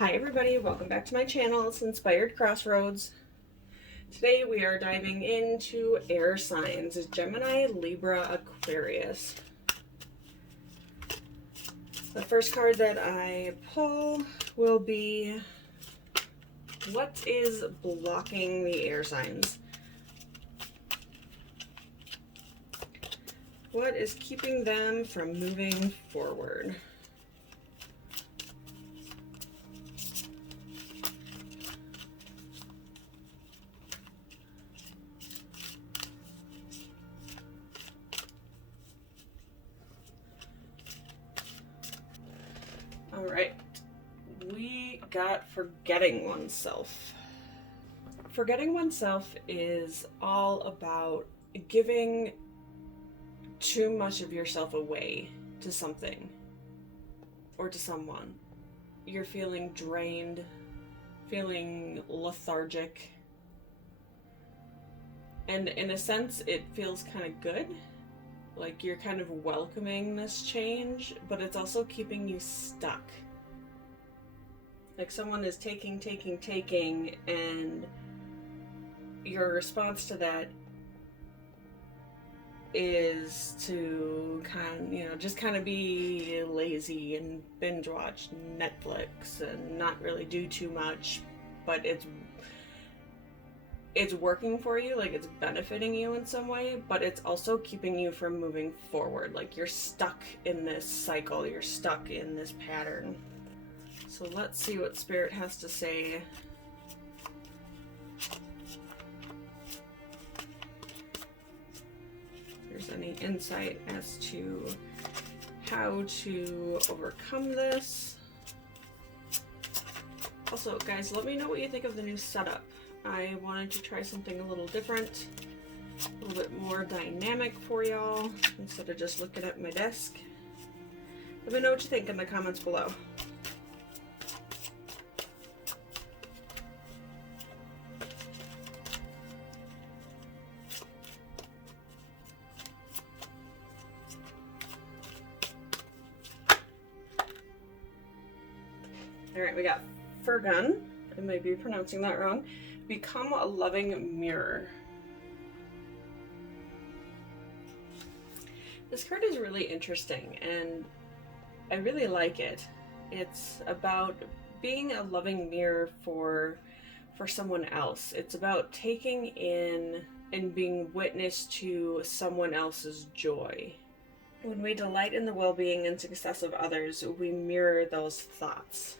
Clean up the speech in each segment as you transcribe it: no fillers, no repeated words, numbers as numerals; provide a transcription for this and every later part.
Hi everybody, welcome back to my channel. It's Inspired Crossroads. Today we are diving into air signs, Gemini, Libra, Aquarius. The first card that I pull will be, what is blocking the air signs? What is keeping them from moving forward? All right, we got forgetting oneself. Forgetting oneself is all about giving too much of yourself away to something or to someone. You're feeling drained, feeling lethargic, and in a sense it feels kind of good. Like you're kind of welcoming this change, but it's also keeping you stuck. Like someone is taking, and your response to that is to just kind of be lazy and binge watch Netflix and not really do too much, but it's working for you, like it's benefiting you in some way, but it's also keeping you from moving forward. Like you're stuck in this cycle, you're stuck in this pattern. So let's see what Spirit has to say. If there's any insight as to how to overcome this. Also, guys, let me know what you think of the new setup. I wanted to try something a little different, a little bit more dynamic for y'all, instead of just looking at my desk. Let me know what you think in the comments below. All right, we got Furgun. I might be pronouncing that wrong. Become a loving mirror. This card is really interesting and I really like it. It's about being a loving mirror for someone else. It's about taking in and being witness to someone else's joy. When we delight in the well-being and success of others, we mirror those thoughts.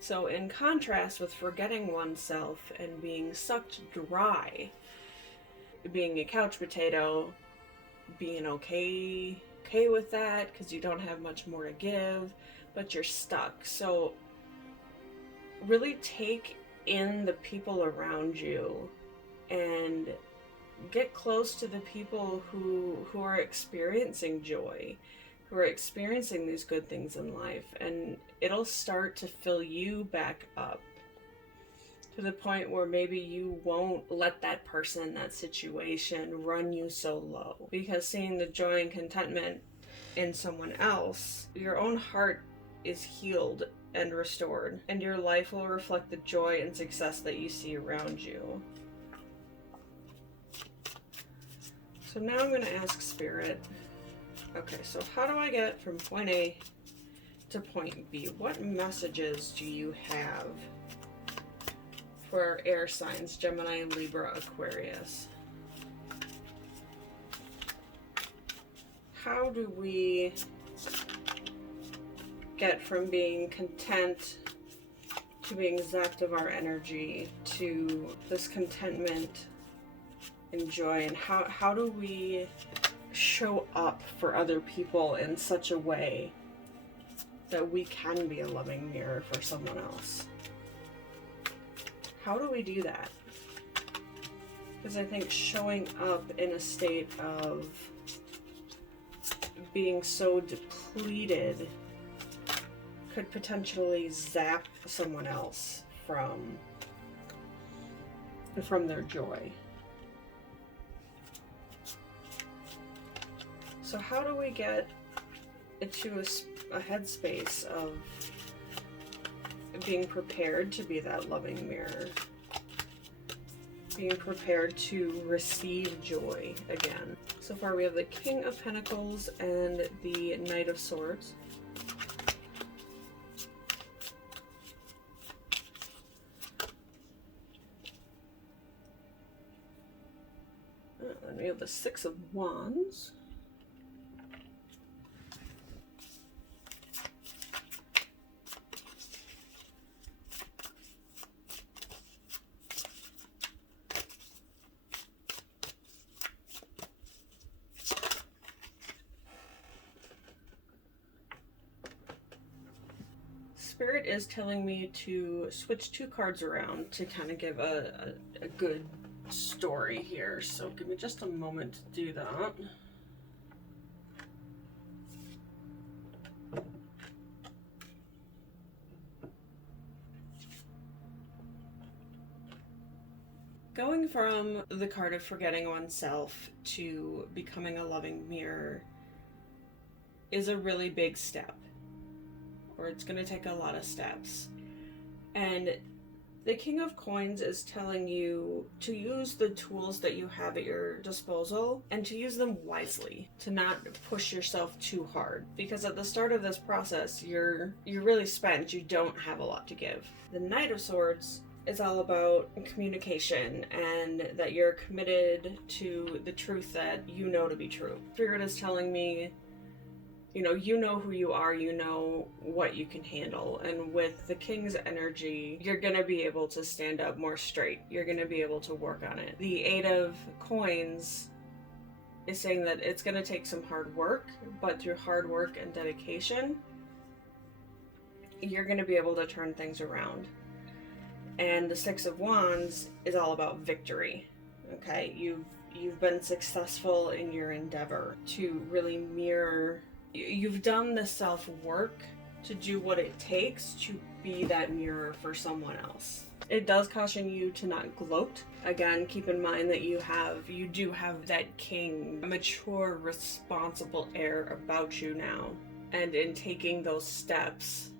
So in contrast with forgetting oneself and being sucked dry, being a couch potato, being okay with that because you don't have much more to give, but you're stuck. So really take in the people around you and get close to the people who are experiencing joy, who are experiencing these good things in life, and it'll start to fill you back up to the point where maybe you won't let that person, that situation run you so low. Because seeing the joy and contentment in someone else, your own heart is healed and restored, and your life will reflect the joy and success that you see around you. So now I'm going to ask Spirit, okay, so how do I get from point A to point B? What messages do you have for our air signs, Gemini, Libra, Aquarius? How do we get from being content to being zapped of our energy to this contentment and joy? And how do we show up for other people in such a way that we can be a loving mirror for someone else? How do we do that? Because I think showing up in a state of being so depleted could potentially zap someone else from their joy. So how do we get into a headspace of being prepared to be that loving mirror. Being prepared to receive joy again. So far we have the King of Pentacles and the Knight of Swords. And we have the Six of Wands. Spirit is telling me to switch 2 cards around to kind of give a good story here. So give me just a moment to do that. Going from the card of forgetting oneself to becoming a loving mirror is a really big step. Or it's going to take a lot of steps. And the King of Coins is telling you to use the tools that you have at your disposal and to use them wisely, to not push yourself too hard. Because at the start of this process, you're really spent, you don't have a lot to give. The Knight of Swords is all about communication and that you're committed to the truth that you know to be true. Spirit is telling me, you know who you are, you know what you can handle. And with the King's energy, you're going to be able to stand up more straight. You're going to be able to work on it. The Eight of Coins is saying that it's going to take some hard work, but through hard work and dedication, you're going to be able to turn things around. And the Six of Wands is all about victory. Okay, you've been successful in your endeavor to really mirror. You've done the self-work to do what it takes to be that mirror for someone else. It does caution you to not gloat. Again, keep in mind that you do have that king, mature, responsible air about you now. And in taking those steps,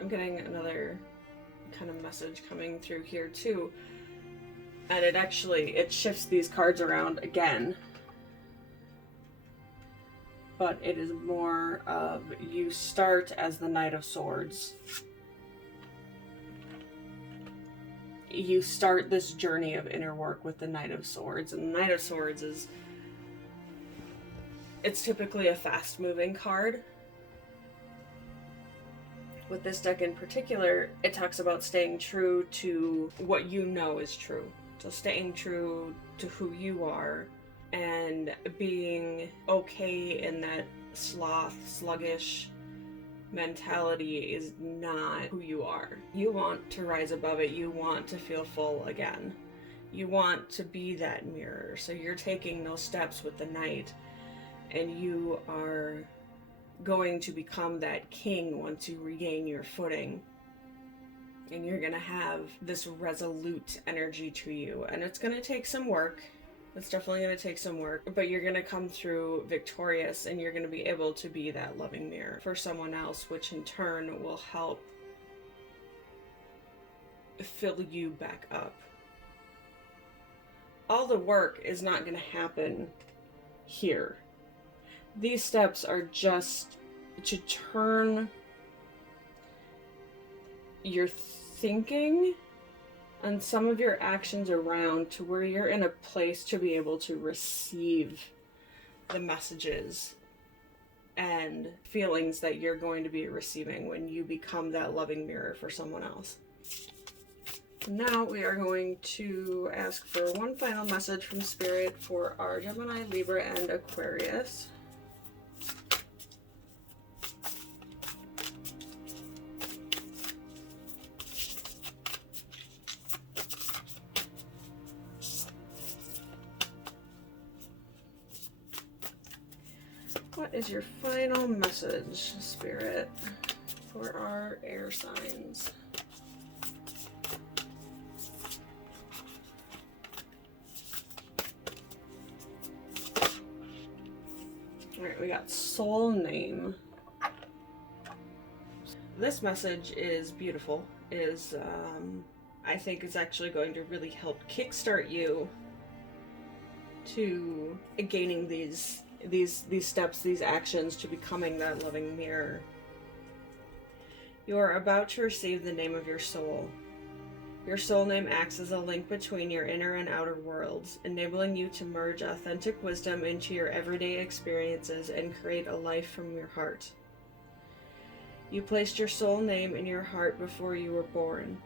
I'm getting another kind of message coming through here too. And it shifts these cards around again. But it is more of, you start as the Knight of Swords. You start this journey of inner work with the Knight of Swords. And the Knight of Swords it's typically a fast-moving card. With this deck in particular, it talks about staying true to what you know is true. So staying true to who you are and being okay in that sluggish mentality is not who you are. You want to rise above it. You want to feel full again. You want to be that mirror. So you're taking those steps with the Knight, and you are going to become that king once you regain your footing. And you're going to have this resolute energy to you. And it's going to take some work. It's definitely going to take some work. But you're going to come through victorious, and you're going to be able to be that loving mirror for someone else, which in turn will help fill you back up. All the work is not going to happen here. These steps are just to turn your thinking and some of your actions around to where you're in a place to be able to receive the messages and feelings that you're going to be receiving when you become that loving mirror for someone else. Now we are going to ask for one final message from Spirit for our Gemini, Libra, and Aquarius. What is your final message, Spirit, for our air signs? Alright, we got soul name. this message is beautiful. I think it's actually going to really help kickstart you to gaining these steps, these actions to becoming that loving mirror. You are about to receive the name of your soul. Your soul name acts as a link between your inner and outer worlds, enabling you to merge authentic wisdom into your everyday experiences and create a life from your heart. You placed your soul name in your heart before you were born.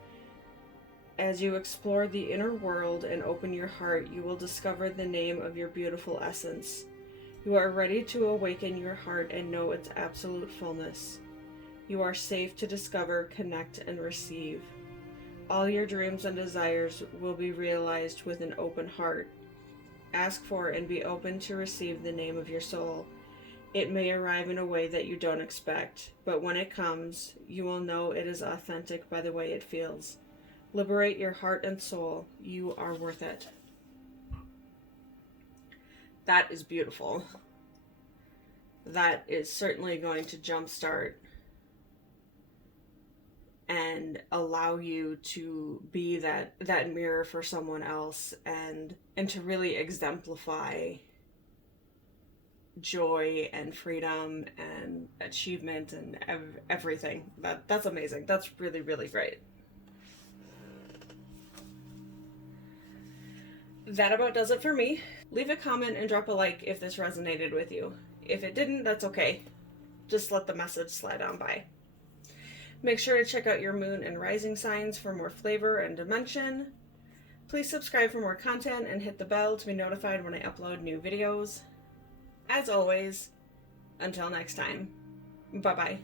As you explore the inner world and open your heart, you will discover the name of your beautiful essence. You are ready to awaken your heart and know its absolute fullness. You are safe to discover, connect, and receive. All your dreams and desires will be realized with an open heart. Ask for and be open to receive the name of your soul. It may arrive in a way that you don't expect, but when it comes, you will know it is authentic by the way it feels. Liberate your heart and soul. You are worth it. That is beautiful. That is certainly going to jumpstart and allow you to be that mirror for someone else, and to really exemplify joy and freedom and achievement and everything. That's amazing. That's really, really great. That about does it for me. Leave a comment and drop a like if this resonated with you. If it didn't, that's okay. Just let the message slide on by. Make sure to check out your moon and rising signs for more flavor and dimension. Please subscribe for more content and hit the bell to be notified when I upload new videos. As always, until next time, bye-bye.